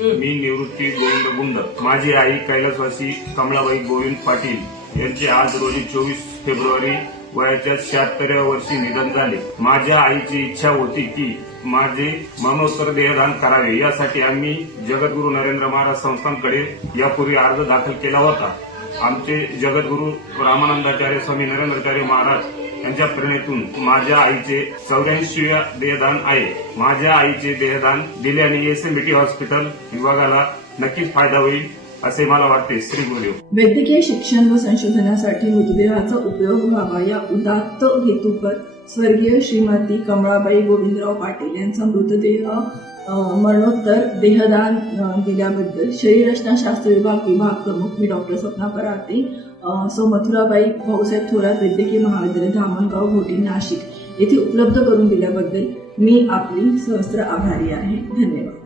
मी निवृत्ती गोविंद गुंड। माझी आई कैलासवासी कमलाबाई गोविंद पाटील यांचे आज रोजी 24 फेब्रुवारी वयाच्या 76व्या वर्षी निधन झाले। माझ्या आईची इच्छा होती की माझे मरणोत्तर देहदान करावे। यासाठी आम्ही जगद्गुरू नरेंद्र महाराज संस्थानकडे यापूर्वी अर्ज दाखल केला होता। आमचे जगद्गुरू रामानंदाचार्य स्वामी नरेंद्राचार्य महाराज यांच्या प्रेरणेतून माझ्या आईचे 84व्या देहदान आहे। माझ्या आईचे देहदान दिल्याने एसएमबीटी हॉस्पिटल विभागाला नक्कीच फायदा होईल असे मला वाटते। श्री गुरुदेव। वैद्यकीय शिक्षण व संशोधनासाठी मृतदेहाचा उपयोग व्हावा या उदात्त हेतुपर स्वर्गीय श्रीमती कमळाबाई गोविंदराव पाटील यांचा मृतदेह मरणोत्तर देहदान दिल्याबद्दल शरीररचनाशास्त्र विभाग प्रमुख मी डॉक्टर स्वप्ना पराते, सौ मथुराबाई भाऊसाहेब थोरात वैद्यकीय महाविद्यालय धामणगाव घोटी नाशिक येथे उपलब्ध करून दिल्याबद्दल मी आपली सहस्त्र आभारी आहे। धन्यवाद।